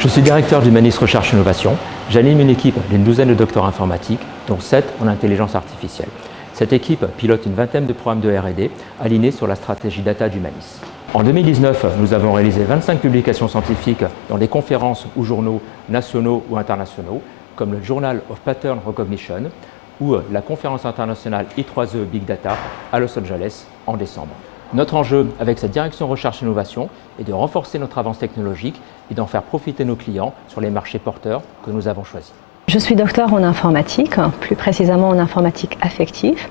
Je suis directeur d'Humanis Recherche Innovation. J'anime une équipe d'une douzaine de docteurs informatiques, dont 7 en intelligence artificielle. Cette équipe pilote une vingtaine de programmes de R&D alignés sur la stratégie data d'Humanis. En 2019, nous avons réalisé 25 publications scientifiques dans des conférences ou journaux nationaux ou internationaux, comme le Journal of Pattern Recognition ou la conférence internationale I3E Big Data à Los Angeles en décembre. Notre enjeu avec cette direction recherche et innovation est de renforcer notre avance technologique et d'en faire profiter nos clients sur les marchés porteurs que nous avons choisis. Je suis docteur en informatique, plus précisément en informatique affective.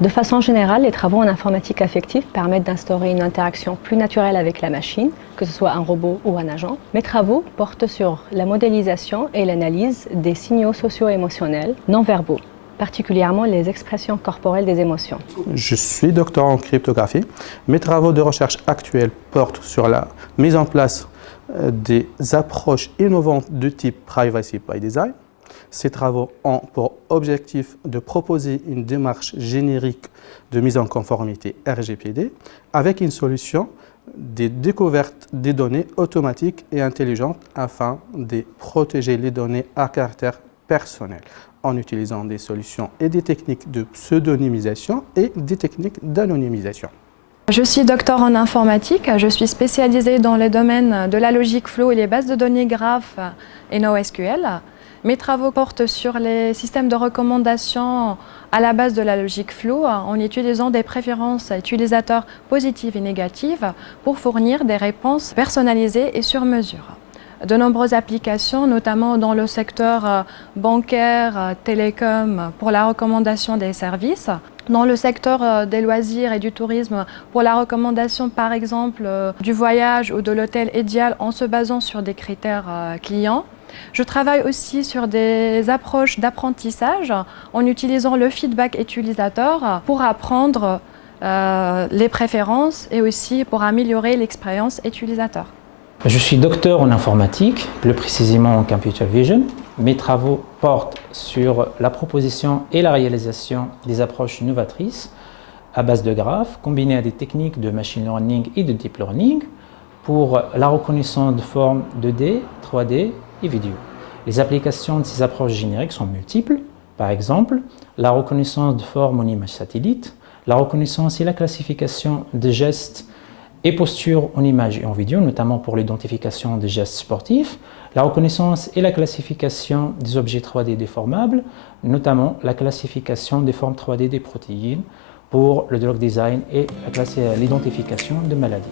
De façon générale, les travaux en informatique affective permettent d'instaurer une interaction plus naturelle avec la machine, que ce soit un robot ou un agent. Mes travaux portent sur la modélisation et l'analyse des signaux socio-émotionnels non verbaux, particulièrement les expressions corporelles des émotions. Je suis docteur en cryptographie. Mes travaux de recherche actuels portent sur la mise en place des approches innovantes de type Privacy by Design. Ces travaux ont pour objectif de proposer une démarche générique de mise en conformité RGPD avec une solution de découverte des données automatiques et intelligentes afin de protéger les données à caractère personnel en utilisant des solutions et des techniques de pseudonymisation et des techniques d'anonymisation. Je suis docteur en informatique, je suis spécialisée dans les domaines de la logique flow et les bases de données graphes et NoSQL. Mes travaux portent sur les systèmes de recommandation à la base de la logique flow en utilisant des préférences utilisateurs positives et négatives pour fournir des réponses personnalisées et sur mesure. De nombreuses applications, notamment dans le secteur bancaire, télécom, pour la recommandation des services. Dans le secteur des loisirs et du tourisme, pour la recommandation par exemple du voyage ou de l'hôtel idéal en se basant sur des critères clients. Je travaille aussi sur des approches d'apprentissage en utilisant le feedback utilisateur pour apprendre les préférences et aussi pour améliorer l'expérience utilisateur. Je suis docteur en informatique, plus précisément en computer vision. Mes travaux portent sur la proposition et la réalisation des approches novatrices à base de graphes combinées à des techniques de machine learning et de deep learning pour la reconnaissance de formes 2D, 3D et vidéo. Les applications de ces approches génériques sont multiples. Par exemple, la reconnaissance de formes en image satellite, la reconnaissance et la classification de gestes et postures en images et en vidéo, notamment pour l'identification des gestes sportifs, la reconnaissance et la classification des objets 3D déformables, notamment la classification des formes 3D des protéines pour le drug design et l'identification de maladies.